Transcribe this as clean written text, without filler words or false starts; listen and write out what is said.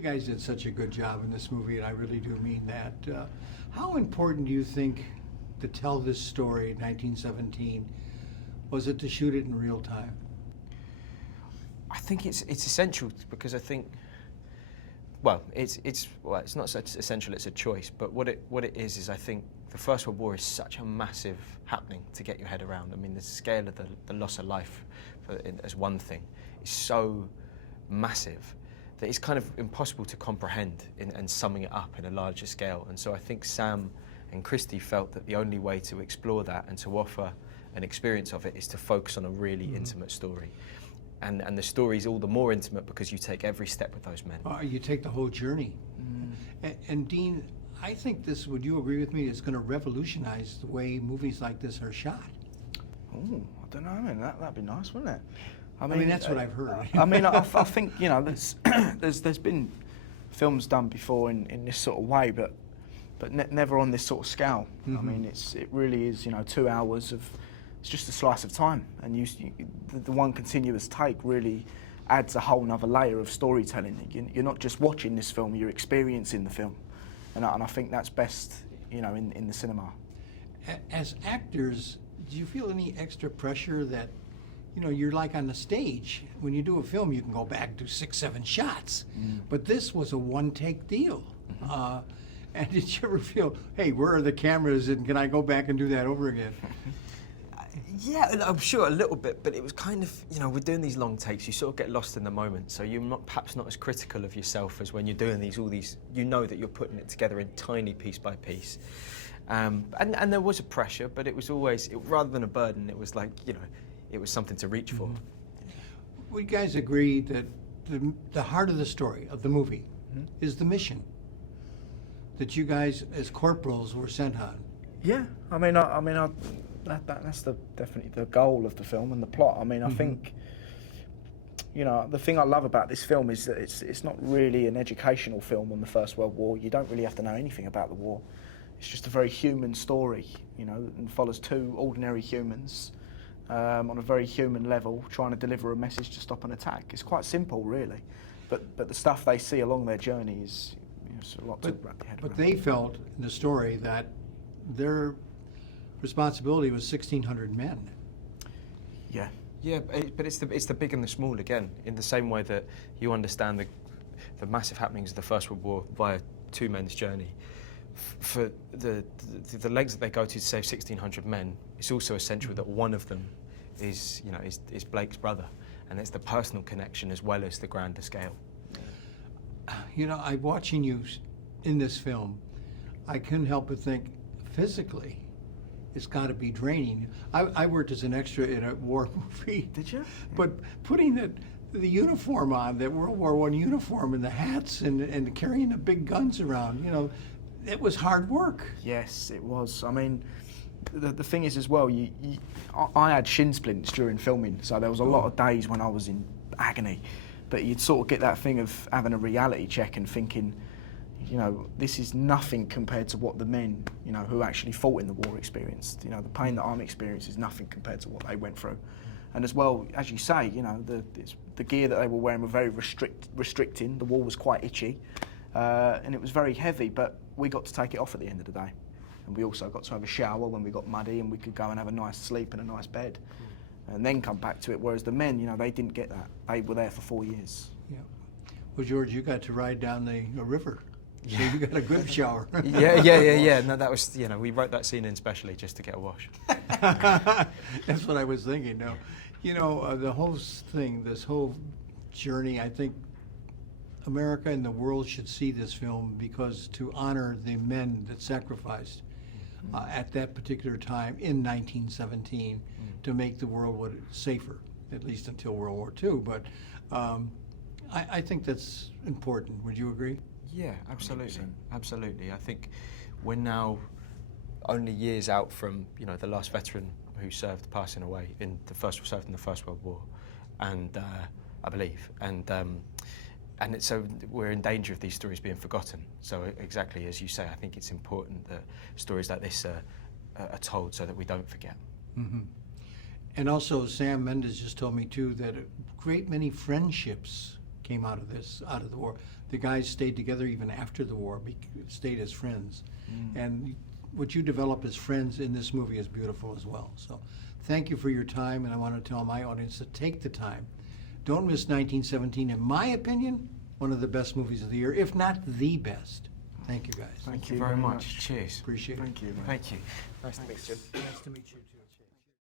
You guys did such a good job in this movie, and I really do mean that. How important do you think to tell this story, 1917, was it to shoot it in real time? I think it's essential because I think, well, it's not such essential. It's a choice. But what it is I think the First World War is such a massive happening to get your head around. I mean, the scale of the loss of life, as one thing, is so massive that it's kind of impossible to comprehend and summing it up in a larger scale. And so I think Sam and Christy felt that the only way to explore that and to offer an experience of it is to focus on a really intimate story. And the story's all the more intimate because you take every step with those men. You take the whole journey. And Dean, I think this, would you agree with me, it's going to revolutionize the way movies like this are shot? Oh, I don't know, I mean, that'd be nice, wouldn't it? I mean that's what I've heard. I mean, I think, you know, there's been films done before in this sort of way, but never on this sort of scale. I mean, it really is, you know, 2 hours of, it's just a slice of time, and the one continuous take really adds a whole nother layer of storytelling. You're not just watching this film, you're experiencing the film, and I think that's best, you know, in the cinema. As actors, do you feel any extra pressure that, you know, you're like on the stage, when you do a film you can go back and do 6, 7 shots, but this was a one-take deal. And did you ever feel, hey, where are the cameras and can I go back and do that over again? Yeah, I'm sure a little bit, but it was kind of, you know, we're doing these long takes, you sort of get lost in the moment, so you're perhaps not as critical of yourself as when you're doing all these, you know that you're putting it together in tiny piece by piece. And there was a pressure, but it was always, rather than a burden, it was like, you know, it was something to reach for. Would you guys agree that the heart of the story, of the movie, is the mission that you guys as corporals were sent on? Yeah, that's definitely the goal of the film and the plot. I mean, I think, you know, the thing I love about this film is that it's not really an educational film on the First World War. You don't really have to know anything about the war. It's just a very human story, you know, and follows 2 ordinary humans on a very human level, trying to deliver a message to stop an attack. It's quite simple, really, but the stuff they see along their journey is, you know, it's a lot to wrap your head around. But they felt in the story that their responsibility was 1,600 men. Yeah. Yeah, but it's the big and the small again, in the same way that you understand the massive happenings of the First World War via 2 men's journey. For the lengths that they go to save 1,600 men, it's also essential that one of them is, you know, is Blake's brother, and it's the personal connection as well as the grander scale. You know, watching you in this film, I couldn't help but think, physically, it's got to be draining. I worked as an extra in a war movie. Did you? But putting the uniform on, that World War I uniform, and the hats, and carrying the big guns around, you know, it was hard work. Yes, it was. I mean, the thing is as well, I had shin splints during filming, so there was a lot of days when I was in agony. But you'd sort of get that thing of having a reality check and thinking, you know, this is nothing compared to what the men, you know, who actually fought in the war experienced. You know, the pain that I'm experiencing is nothing compared to what they went through. And as well, as you say, you know, the gear that they were wearing were very restricting. The wall was quite itchy, and it was very heavy, but we got to take it off at the end of the day. And we also got to have a shower when we got muddy, and we could go and have a nice sleep in a nice bed, and then come back to it. Whereas the men, you know, they didn't get that. They were there for 4 years. Yeah. Well, George, you got to ride down the river. So you got a good shower. Yeah. No, that was, you know, we wrote that scene in specially just to get a wash. That's what I was thinking. No, you know, the whole thing, this whole journey, I think America and the world should see this film because to honor the men that sacrificed at that particular time in 1917 to make the world safer, at least until World War II. But I think that's important. Would you agree? Yeah, absolutely. 100%. Absolutely. I think we're now only years out from, you know, the last veteran who served passing away served in the First World War, and I believe, and so we're in danger of these stories being forgotten. So exactly as you say, I think it's important that stories like this are told so that we don't forget. And also, Sam Mendes just told me too that a great many friendships came out of the war. the guys stayed together even after the war, stayed as friends. And what you develop as friends in this movie is beautiful as well. So thank you for your time, and I want to tell my audience to take the time. Don't miss 1917. In my opinion, one of the best movies of the year, if not the best. Thank you, guys. Thank you very much. Cheers. Appreciate it. Thank you. Thank you. Nice to meet you. Nice to meet you, too.